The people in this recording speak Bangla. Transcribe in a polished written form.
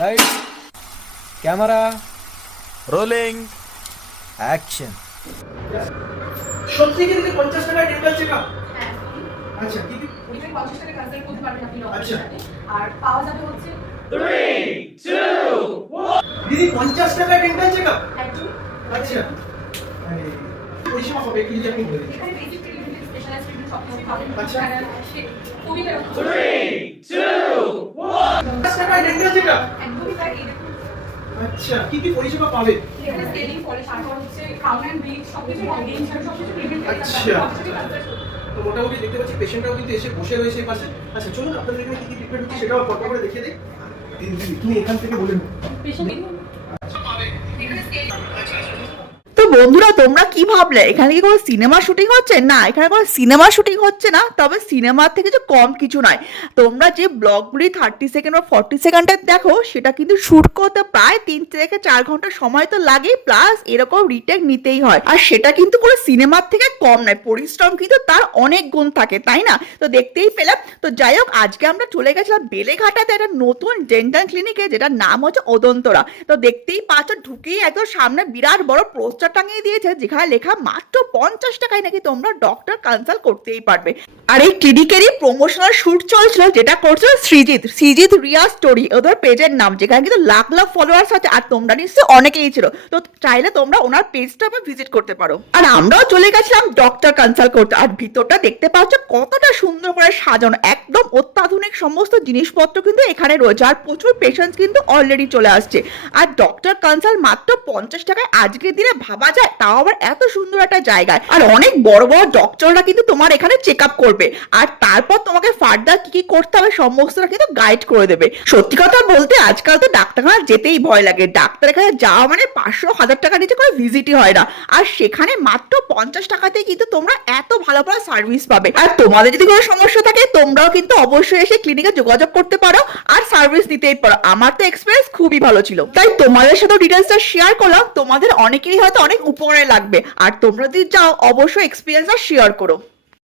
Lights, camera, rolling, action. সত্যি কিন্তু 50 টাকা ডেন্টাল চেকআপ? হ্যাঁ, আচ্ছা, কি ওইখানে 50 টাকা কনসাল্ট করতে পারবেন আপনি ডক্টরের আচ্ছা। সাথে। আর পাওয়া যাবে হচ্ছে দিদি 50 টাকা ডেন্টাল চেকআপ? একদম আচ্ছা, আরে পরিষেবা হবে কি যদি আপনি বলে দিন। এখানে বেসিক ট্রিটমেন্ট, স্পেশালাইজড ট্রিটমেন্ট সব কিছু পাবেন। আচ্ছা। এখানে সে খুবই ভালো। 50 টাকা ডেন্টাল চেকআপ? একদমই তাই। এই দেখুন, আচ্ছা, কি কি পরিষেবা পাবে? এখানে স্কেলিং করে তারপর হচ্ছে ক্রাউন এন্ড ব্রিজ সবকিছু কম্বিনেশন সবকিছু ট্রিটমেন্ট করে আচ্ছা। কনসাল্ট করতে। তো মোটামুটি দেখতে পাচ্ছি পেশেন্টরাও কিন্তু এসে বসে রয়েছে এই পাশে। আচ্ছা, চলুন আপনাদের এখানে কি কি ট্রিটমেন্ট হচ্ছে সেটাও ফটো করে দেখিয়ে দিই। দিদি তুমি এখান থেকে বলে নাও। পেশেন্ট এখানে স্কেলিং তো বন্ধুরা, তোমরা কি ভাবলে এখানে কি কোনো সিনেমা শুটিং হচ্ছে? না, এখানে কোনো সিনেমা শুটিং হচ্ছে না, তবে সিনেমার থেকে যে কম কিছু নয়। তোমরা যে ব্লগগুলি 30 সেকেন্ড বা 40 সেকেন্ডের দেখো, সেটা কিন্তু শুট করতে প্রায় 3 থেকে 4 ঘন্টা সময় তো লাগেই, প্লাস এরকম রিটেক নিতেই হয়। আর সেটা কিন্তু কোনো সিনেমার থেকে কম নয়, পরিশ্রম কিন্তু তার অনেক গুণ থাকে, তাই না? তো দেখতেই পেলাম। তো যাই হোক, আজকে আমরা চলে গেছিলাম বেলেঘাটাতে একটা নতুন ডেন্টাল ক্লিনিকে, যেটার নাম হচ্ছে অদন্তরা। তো দেখতেই পাচ্ছ, ঢুকেই একদম সামনে বিরাট বড় পোস্টার টাঙিয়ে দিয়েছে, যেখানে লেখা মাত্র 50 টাকায় নাকি তোমরা ডক্টর কনসাল্ট করতেই পারবে। আর এই ক্লিনিকেরই প্রমোশনাল শুট চলছিল, যেটা করছে সৃজিত রিয়া স্টোরি, ওদের পেজের নাম, যেখানে কিন্তু লাখ লাখ ফলোয়ার্স আছে। আর তোমরা নিশ্চয়ই অনেকেই ছিল, তো চাইলে তোমরা ওনার পেজটা ভিজিট করতে পারো। আর আমরাও চলে গেছিলাম ডক্টর কনসাল্ট করতে। আর ভিতরটা দেখতে পাচ্ছ কতটা সুন্দর করে সাজানো, একদম অত্যাধুনিক সমস্ত জিনিসপত্র কিন্তু এখানে রয়েছে। আর প্রচুর পেশেন্টস কিন্তু অলরেডি চলে আসছে। আর ডক্টর কনসাল্ট মাত্র 50 টাকায় আজকের দিনে ভাবা যায়, তাও আবার এত সুন্দর একটা জায়গায়। আর অনেক বড় বড় ডক্টররা কিন্তু তোমার এখানে চেক আপ করবে, আর তারপর তোমাকে ফার্দার কি কি করতে হবে সমস্তটা কিন্তু গাইড করে দেবে। সত্যি কথা বলতে আজকাল তো ডাক্তারখানা যেতেই ভয় লাগে। ডাক্তার এখানে যাওয়া মানে 500-1000 টাকা নিচে কোনো ভিজিটই হয় না। আর সেখানে মাত্র 50 টাকাতেই কিন্তু তোমরা এত ভালো ভালো সার্ভিস পাবে। আর তোমাদের যদি কোনো সমস্যা থাকে, তোমরাও কিন্তু অবশ্যই এসে ক্লিনিকে যোগাযোগ করতে পারো আর সার্ভিস নিতেই পারো। আমার তো এক্সপিরিয়েন্স খুবই ভালো ছিল, তাই তোমাদের সাথে ডিটেলসটা শেয়ার করলাম। তোমাদের অনেকেরই হয়তো অনেক উপকারে লাগবে, আর তোমরা যদি যাও অবশ্যই এক্সপিরিয়েন্সটা শেয়ার করো।